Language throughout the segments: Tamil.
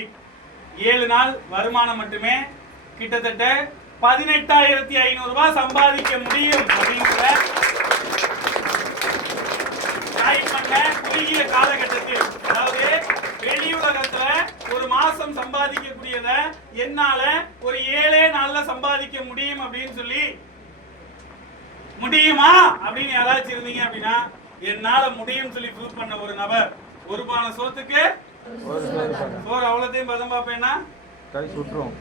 வீக் 7 நாள் வருமானம் மட்டுமே கிட்டத்தட்ட 18,500 ரூபாய் சம்பாதிக்க முடியும் அப்படிங்கிற குறுகிய காலகட்டத்தில், அதாவது வெளியுலகத்துல ஒரு மாசம் சம்பாதிக்கக்கூடியத என்னால ஒரு 7 நாள்ல சம்பாதிக்க முடியும் அப்படின்னு சொல்லி முடியுமா அப்படின்னு யாராச்சும் இருந்தீங்க அப்படின்னா, என்னால முடியும் சொல்லி ப்ரூவ் பண்ண ஒரு நபர் ஒரு பானை சோத்துக்கு சோறு அவ்வளோத்தையும் பதம் பார்ப்பேன்னா கை சுற்றுவோம்,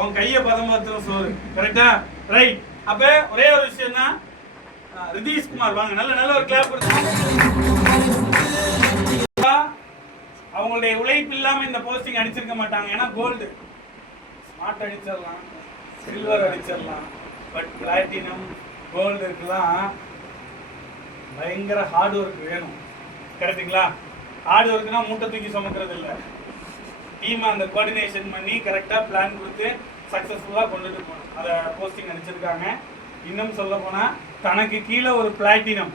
உன் கையை பதம் பார்த்துரும் சோறு. கரெக்டா? ரைட். அப்ப ஒரே ஒரு விஷயம் தான், ரிதீஷ் குமார் வாங்க, நல்ல ஒரு கிளாப் கொடுத்து. அவங்களுடைய உழைப்பு இல்லாம இந்த போஸ்டிங் அடிச்சிருக்க மாட்டாங்க. ஏன்னா கோல்டு ஸ்மார்ட் அடிச்சிடலாம், சில்வர் அடிச்சிடலாம், பட் பிளாட்டினம் கோல்டு இருக்குலாம் பயங்கர ஹார்ட் ஒர்க் வேணும். கரெக்டுங்களா? ஹார்ட் ஒர்க்னா மூட்டை தூக்கி சுமக்கிறது இல்லை, டீம் அந்த கோஆர்டினேஷன் பண்ணி கரெக்டாக பிளான் கொடுத்து சக்ஸஸ்ஃபுல்லாக கொண்டுட்டு போகணும். அதை போஸ்டிங் அடிச்சிருக்காங்க. இன்னும் சொல்ல போனால் தனக்கு கீழே ஒரு பிளாட்டினம்,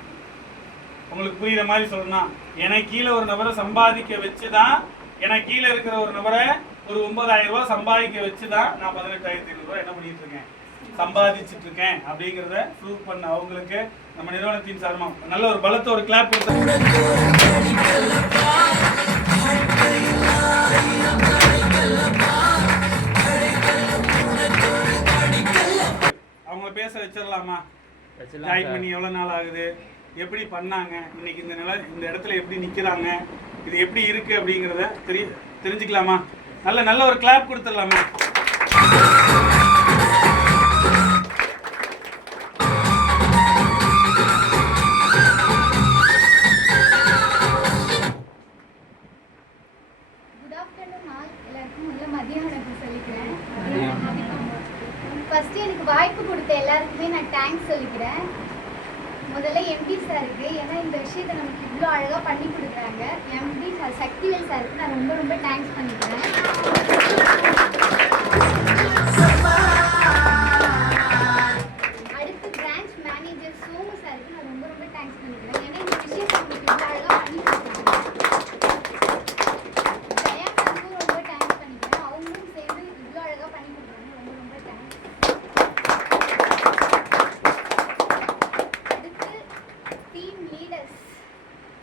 உங்களுக்கு புரியுற மாதிரி சொல்லணும், எனக்கு கீழே ஒரு நபரை சம்பாதிக்க வச்சு தான், எனக்கு கீழே இருக்கிற ஒரு நபரை ஒரு 9,000 ரூபாய் சம்பாதிக்க வச்சு தான் நான் 18,500 ரூபாய் என்ன பண்ணிட்டு இருக்கேன், சம்பாதிச்சுட்டு இருக்கேன் அப்படிங்கிறத ப்ரூவ் பண்ண அவங்களுக்கு நம்ம நிறுவனத்தின் சார்பாக நல்ல ஒரு பலத்தை ஒரு கிளாப் கொடுத்து அவங்கள பேச வச்சிடலாமா? ஜாயின் பண்ணி எவ்வளோ நாள் ஆகுது, எப்படி பண்ணாங்க, இன்னைக்கு இந்த இடத்துல எப்படி நிற்கிறாங்க, இது எப்படி இருக்கு அப்படிங்கிறத தெரிஞ்சுக்கலாமா? நல்ல ஒரு கிளாப் கொடுத்துடலாமா? ஃபர்ஸ்ட் எனக்கு வாய்ப்பு கொடுத்த எல்லாருக்குமே நான் தேங்க்ஸ் சொல்லிக்கிறேன். முதல்ல எம்டி சாருக்கு, ஏன்னா இந்த விஷயத்தை நமக்கு இவ்வளோ அழகாக பண்ணி கொடுக்குறாங்க. எம்டி சார் சக்திவேல் சாருக்கு நான் ரொம்ப தேங்க்ஸ் பண்ணிக்கிறேன். அடுத்து பிரான்ச் மேனேஜர் சோமு சாருக்கு நான் ரொம்ப தேங்க்ஸ் பண்ணிக்கிறேன். ஏன்னா இந்த விஷயத்தை நமக்கு இவ்வளோ அழகாக பண்ணி கொடுக்குறாங்க. ஜெயா சாருக்கும் ரொம்ப தேங்க்ஸ் பண்ணிக்கிறேன். அவங்களும் சேர்ந்து இவ்வளோ அழகாக பண்ணி கொடுக்குறாங்க. ரொம்ப தேங்க்ஸ்.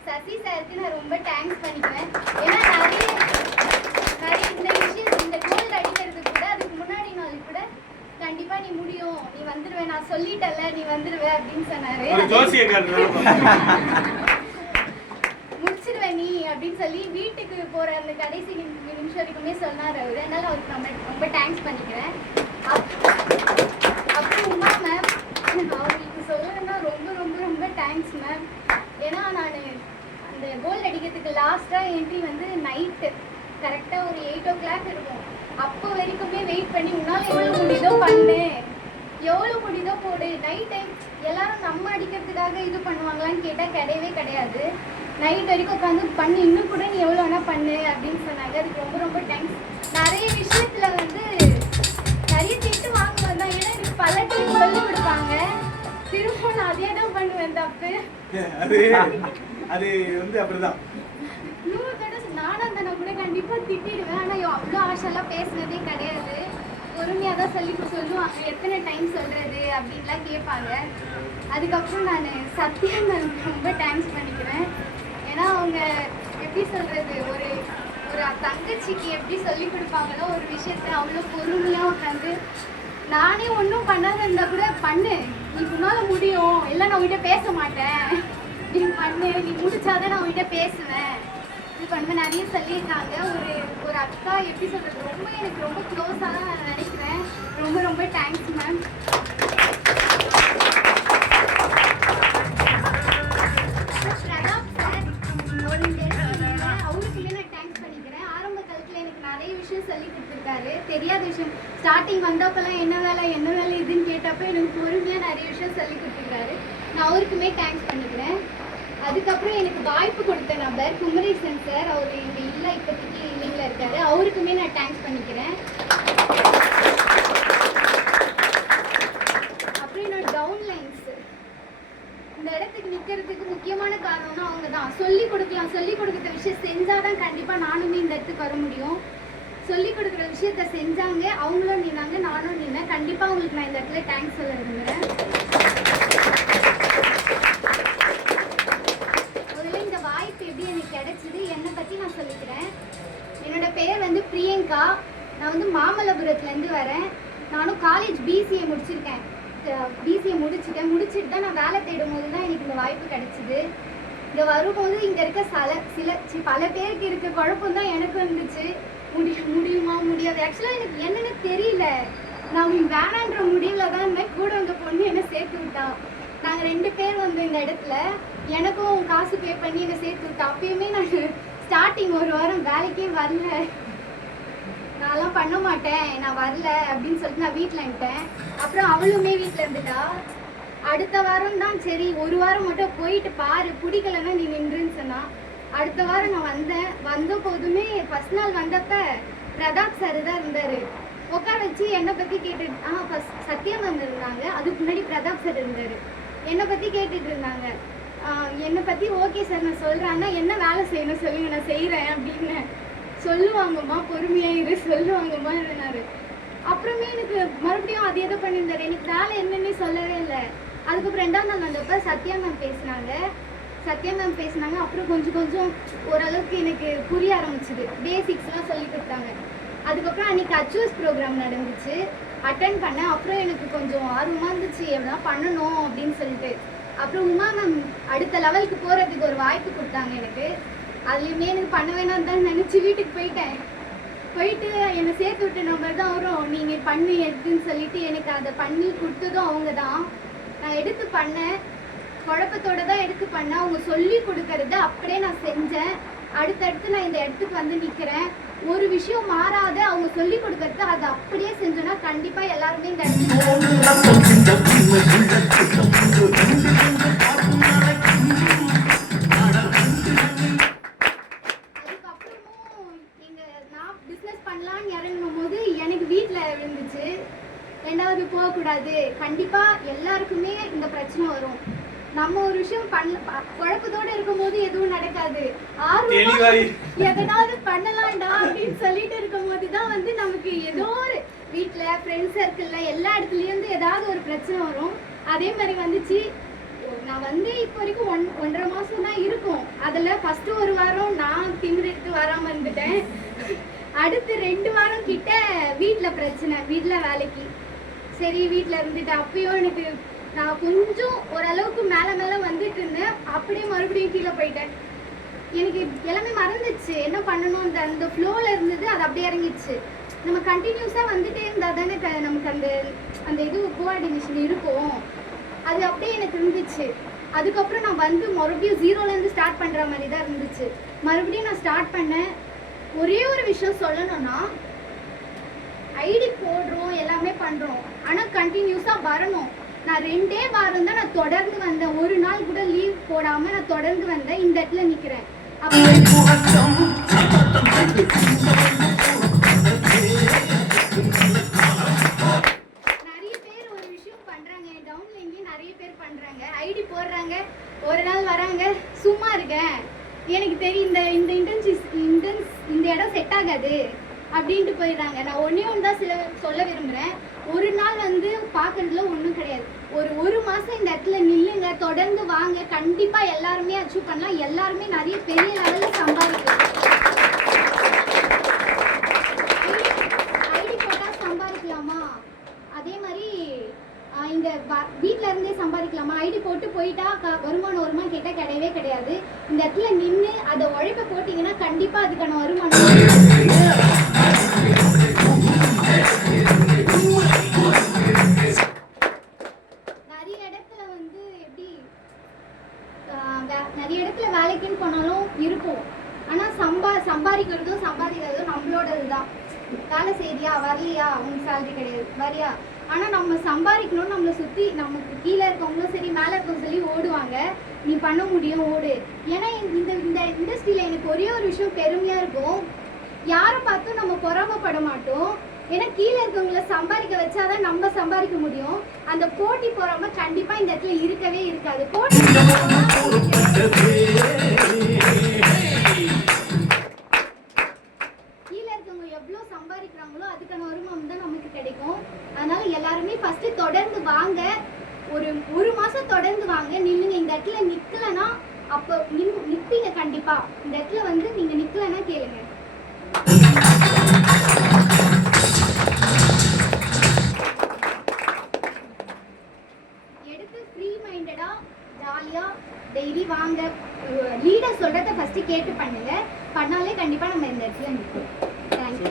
சசி சாருக்கு நான் ரொம்ப தேங்க்ஸ் பண்ணிக்கிறேன். ஏன்னா நிறைய இந்த விஷயம், இந்த கோல்டு அடிக்கிறது கூட அதுக்கு முன்னாடி நாள் கூட கண்டிப்பா நீ முடியும், நீ வந்துடுவே, நான் சொல்லிட்டல நீ வந்துடுவே அப்படின்னு சொன்னாரு. முடிச்சிடுவே நீ அப்படின்னு சொல்லி வீட்டுக்கு போற அந்த கடைசி நிமிஷம் வரைக்குமே சொன்னார் அவரு. அதனால அவருக்கு ரொம்ப தேங்க்ஸ் பண்ணிக்கிறேன். அப்புறம் உமா மேம், அவங்களுக்கு சொல்லணும்னா ரொம்ப தேங்க்ஸ் மேம். ஏன்னா நான் அந்த கோல்டு அடிக்கிறதுக்கு லாஸ்ட்டாக என்ட்ரி வந்து நைட்டு கரெக்டாக ஒரு 8 o'clock இருக்கும். அப்போ வரைக்குமே வெயிட் பண்ணி உன்னால் எவ்வளோ முடியுதோ பண்ணு, எவ்வளோ முடியுதோ போடு. நைட் டைம் எல்லாரும் நம்ம அடிக்கிறதுக்காக இது பண்ணுவாங்களான்னு கேட்டால் கிடையாது. நைட் வரைக்கும் உட்காந்து பண்ணி, இன்னும் கூட நீ எவ்வளோ வேணால் பண்ணு அப்படின்னு சொன்னாங்க. அதுக்கு ரொம்ப தேங்க்ஸ். நிறைய விஷயத்தில் வந்து நிறைய திட்டு வாங்குவேன் தான், ஏன்னா எனக்கு பல டைம் சொல்லி கொடுப்பாங்க. திரும்ப நான் அதே தான் பண்ணுவேன் தப்பு. அது வந்து அப்படிதான். நானும் தானே கூட கண்டிப்பா திட்டிடுவேன். ஆனா அவ்வளோ ஆஷெல்லாம் பேசுனதே கிடையாது. பொறுமையாக தான் சொல்லுவாங்க, எத்தனை டைம் சொல்றது அப்படின்லாம் கேட்பாங்க. அதுக்கப்புறம் நான் சத்தியம் ரொம்ப தேங்க்ஸ் பண்ணிக்கிறேன். ஏன்னா அவங்க எப்படி சொல்றது, ஒரு தங்கச்சிக்கு எப்படி சொல்லி கொடுப்பாங்களோ ஒரு விஷயத்த அவ்வளோ பொறுமையாக உட்காந்து, நானே ஒன்றும் பண்ணாத இருந்தா கூட பண்ணு, நீ உன்னால முடியும், இல்லை நான் உங்ககிட்ட பேச மாட்டேன், நீ பண்ணு, நீ முடிச்சாதான் நான் உங்ககிட்ட பேசுவேன், இது பண்ணுவேன் நிறைய சொல்லியிருக்காங்க. ஒரு அக்கா எப்படி சொல்றது, எனக்கு ரொம்ப க்ளோஸாக தான் நான் நினைக்கிறேன். ரொம்ப தேங்க்ஸ் மேம். பிரதாப் சார் அவருக்குமே நான் தேங்க்ஸ் பண்ணிக்கிறேன். ஆரம்ப காலத்தில் எனக்கு நிறைய விஷயம் சொல்லி கொடுத்துருக்காரு. தெரியாத விஷயம் ஸ்டார்டிங் வந்தப்பெல்லாம் என்ன வேலை இதுன்னு கேட்டப்போ எனக்கு பொறுமையாக நிறைய விஷயம் சொல்லி கொடுத்துருக்காரு. நான் அவருக்குமே தேங்க்ஸ் பண்ணிக்கிறேன். அதுக்கப்புறம் எனக்கு வாய்ப்பு கொடுத்த நபர் குமரேசன் சார், அவர் இங்கே இல்லை, இப்போதைக்கு லீவில் இருக்காரு. அவருக்குமே நான் தேங்க்ஸ் பண்ணிக்கிறேன். அப்புறம் என்னோட டவுன்லைன்ஸ் இந்த இடத்துக்கு நிற்கிறதுக்கு முக்கியமான காரணம்னா அவங்க தான். சொல்லி கொடுக்குற விஷயம் செஞ்சால் தான் கண்டிப்பாக நானுமே இந்த இடத்துக்கு வர முடியும். சொல்லி கொடுக்குற விஷயத்த செஞ்சாங்க, அவங்களும் நின்னாங்க, நானும் நின்னேன். கண்டிப்பாக உங்களுக்கு நான் இந்த இடத்துல தேங்க்ஸ் சொல்ல விரும்புகிறேன். முதல்ல இந்த வாய்ப்பு எப்படி எனக்கு கிடைச்சிது, என்னை பற்றி நான் சொல்லிக்கிறேன். என்னோட பேர் வந்து பிரியங்கா. நான் வந்து மாமல்லபுரத்துலேருந்து வரேன். நானும் காலேஜ் பிசிஏ முடிச்சிருக்கேன். பிசிஏ முடிச்சுட்டு தான் நான் வேலை தேடும் போது தான் எனக்கு இந்த வாய்ப்பு கிடைச்சிது. இங்கே வரும்போது இங்கே இருக்க பல பேருக்கு இருக்க குழப்பம் தான் எனக்கு இருந்துச்சு. முடியுமா முடியாது. ஆக்சுவலாக எனக்கு என்னன்னு தெரியல. நான் வேணான்ற முடிவில் தான் இருந்தேன். கூட வந்த பொண்ணு என்னை சேர்த்து விட்டா. நாங்கள் 2 பேர் வந்து இந்த இடத்துல எனக்கும் காசு பே பண்ணி என்னை சேர்த்து விட்டா. அப்பயுமே நான் ஸ்டார்டிங் 1 வாரம் வேலைக்கே வரல. நான்லாம் பண்ண மாட்டேன், நான் வரல அப்படின்னு சொல்லிட்டு நான் வீட்டில் இருந்துட்டேன். அப்புறம் அவளுமே வீட்டில் இருந்துட்டா. அடுத்த வாரம் தான் சரி 1 வாரம் மட்டும் போயிட்டு பாரு, பிடிக்கலன்னா நீ நின்றுன்னு சொன்னா. அடுத்த வாரம் நான் வந்த போதுமே ஃபர்ஸ்ட் நாள் வந்தப்ப பிரதாப் சார் தான் இருந்தார். உட்கார வச்சு என்னை பற்றி கேட்டுட்டு ஃபர்ஸ்ட் சத்யா மேம் இருந்தாங்க. அதுக்கு முன்னாடி பிரதாப் சார் இருந்தார். என்னை பற்றி கேட்டுட்டு இருந்தாங்க. என்னை பற்றி ஓகே சார் நான் சொல்கிறேன்னா என்ன வேலை செய்யணும் சொல்லுங்க, நான் செய்கிறேன் அப்படின்னு. சொல்லுவாங்கம்மா பொறுமையாக இரு சொல்லுவாங்கம்மா இருந்தார். அப்புறமே எனக்கு மறுபடியும் அதே தான் பண்ணியிருந்தார். எனக்கு வேலை என்னன்னே சொல்லவே இல்லை. அதுக்கப்புறம் 2ஆம் நாள் வந்தப்போ சத்யா மேம் பேசினாங்க. அப்புறம் கொஞ்சம் ஓரளவுக்கு எனக்கு புரிய ஆரம்பிச்சுது. பேசிக்ஸ்லாம் சொல்லி கொடுத்தாங்க. அதுக்கப்புறம் அன்றைக்கி அச்சூஸ் ப்ரோக்ராம் நடந்துச்சு, அட்டன் பண்ணேன். அப்புறம் எனக்கு கொஞ்சம் ஆர்வமாக இருந்துச்சு எவ்வளோ பண்ணணும் அப்படின்னு சொல்லிட்டு. அப்புறம் உமா மேம் அடுத்த லெவலுக்கு போகிறதுக்கு ஒரு வாய்ப்பு கொடுத்தாங்க எனக்கு. அதுலேயுமே எனக்கு பண்ண வேணாம் தான் நினச்சி வீட்டுக்கு போயிட்டு என்னை சேர்த்து விட்ட நம்பர் தான் வரும், நீங்கள் பண்ணி எடுத்துன்னு சொல்லிட்டு எனக்கு அதை பண்ணி கொடுத்ததும் அவங்க தான். நான் எடுத்து பண்ணேன், குழப்பத்தோடு தான் எடுத்து பண்ணேன். அவங்க சொல்லி கொடுக்கறத அப்படியே நான் செஞ்சேன். அடுத்தடுத்து நான் இந்த இடத்துக்கு வந்து நிற்கிறேன். ஒரு விஷயம் மாறாத அவங்க சொல்லி கொடுக்கறது அதை அப்படியே செஞ்சோன்னா கண்டிப்பாக எல்லாருமே இந்த நான் பிஸ்னஸ் பண்ணலான்னு இறங்கும் போது எனக்கு வீட்டில் இருந்துச்சு 2வது போகக்கூடாது, கண்டிப்பாக எல்லாருக்குமே இந்த பிரச்சனை வரும். நம்ம ஒரு விஷயம் குழப்பத்தோடு இருக்கும்போது எதுவும் நடக்காது. எதனாவது பண்ணலாம்டா அப்படின்னு சொல்லிட்டு இருக்கும் போது தான் வந்து நமக்கு ஏதோ ஒரு வீட்டில் ஃப்ரெண்ட்ஸ் சர்க்கிளில் எல்லா இடத்துலேருந்து ஏதாவது ஒரு பிரச்சனை வரும். அதே மாதிரி வந்துச்சு. நான் வந்து இப்போ வரைக்கும் 1.5 மாதம் தான் இருக்கும். அதில் ஃபஸ்ட்டு 1 வாரம் நான் திமிரெடுத்து வராமல் இருந்துட்டேன். அடுத்து 2 வாரம் கிட்ட வீட்டில் பிரச்சனை, வீட்டில் வேலைக்கு சரி வீட்டில் இருந்துட்டு அப்பயும் எனக்கு நான் கொஞ்சம் ஓரளவுக்கு மேலே வந்துட்டு இருந்தேன். அப்படியே மறுபடியும் கீழே போயிட்டேன். எனக்கு எல்லாமே மறந்துச்சு என்ன பண்ணணும். அந்த ஃப்ளோவில் இருந்தது, அது அப்படியே இறங்கிடுச்சு. நம்ம கண்டினியூஸாக வந்துட்டே இருந்தால் தானே நமக்கு அந்த இது கோஆர்டினேஷன் இருக்கும். அது அப்படியே எனக்கு இருந்துச்சு. அதுக்கப்புறம் நான் வந்து மறுபடியும் 0லேருந்து ஸ்டார்ட் பண்ணுற மாதிரி தான் இருந்துச்சு. மறுபடியும் நான் ஸ்டார்ட் பண்ணேன். ஒரே ஒரு விஷயம் சொல்லணும்னா, ஐடி போடுறோம் எல்லாமே பண்ணுறோம், ஆனால் கண்டினியூஸாக வரணும். நான் 2 வாரம் தான் நான் தொடர்ந்து வந்தேன். ஒரு நாள் கூட லீவ் போடாமல் நான் தொடர்ந்து வந்தேன். இந்த இடத்துல நிற்கிறேன். நிறைய பேர் ஒரு விஷயம் பண்ணுறாங்க, டவுன்ல எங்கேயும் நிறைய பேர் பண்ணுறாங்க. ஐடி போடுறாங்க, ஒரு நாள் வராங்க, சும்மா இருக்கேன், எனக்கு தெரியும் இந்த இடம் செட் ஆகாது அப்படின்ட்டு போயிடுறாங்க. நான் ஒன்று தான் சொல்ல விரும்புகிறேன். ஒரு நாள் வந்து பார்க்கறதுல ஒன்றும் கிடையாது. ஒரு மாதம் இந்த இடத்துல நில்லுங்க, தொடர்ந்து வாங்க, கண்டிப்பாக எல்லாருமே அச்சீவ் பண்ணலாம். எல்லாருமே நிறைய பெரிய லெவலில் சம்பாதிக்கலாம். ஐடி போட்டால் சம்பாதிக்கலாமா? அதே மாதிரி இந்த வீட்டில் இருந்தே சம்பாதிக்கலாமா? ஐடி போட்டு போயிட்டா வருமானம் கேட்டால் கிடையவே கிடையாது. இந்த இடத்துல நின்று அதை உழைப்ப போட்டிங்கன்னா கண்டிப்பாக அதுக்கான வருமானம். நிறைய இடத்துல வேலைக்குன்னு போனாலும் இருக்கும். ஆனால் சம்பாதிக்கிறதும் சம்பாதிக்கிறதும் நம்மளோடது தான். வேலை செய்யறியா, வரலையா, உனக்கு சேலரி கிடையாது, வரியா. ஆனால் நம்ம சம்பாதிக்கணும்னு நம்மளை சுற்றி நமக்கு கீழே இருக்கவங்களும் சரி மேலே இருக்கவங்க சொல்லி ஓடுவாங்க. நீ பண்ண முடியும், ஓடு. ஏன்னா இந்த இண்டஸ்ட்ரியில் எனக்கு ஒரே ஒரு விஷயம் பெருமையாக இருக்கும். யாரும் பார்த்தும் நம்ம பொறாமப்பட மாட்டோம். ஏன்னா கீழே இருக்கவங்கள சம்பாதிக்க வச்சாதான் நம்ம சம்பாதிக்க முடியும். அந்த போட்டி பொறாம கண்டிப்பாக இந்த இடத்துல இருக்கவே இருக்காது. போட்டி கீழே இருக்கவங்க எவ்வளோ பண்றாங்களோ அதுக்கான வருமானம் தான் நமக்கு கிடைக்கும். அதனால எல்லாருமே ஃபர்ஸ்ட் தொடர்ந்து வாங்க, ஒரு மாசம் தொடர்ந்து வாங்க. நில்லுங்க, இந்த இடத்துல நிக்கலன்னா அப்போ நிப்பீங்க கண்டிப்பா. இந்த இடத்துல வந்து நீங்க நிக்கலன்னா கேளுங்க. எடுத்து ஃப்ரீ மைண்டடா ஜாலியா டெய்லி வாங்க. லீடர் சொல்றத ஃபர்ஸ்ட் கேட்டு பண்ணுங்க. பண்ணாலே கண்டிப்பா நம்ம இந்த இடத்துல நிற்போம். தேங்க்யூ.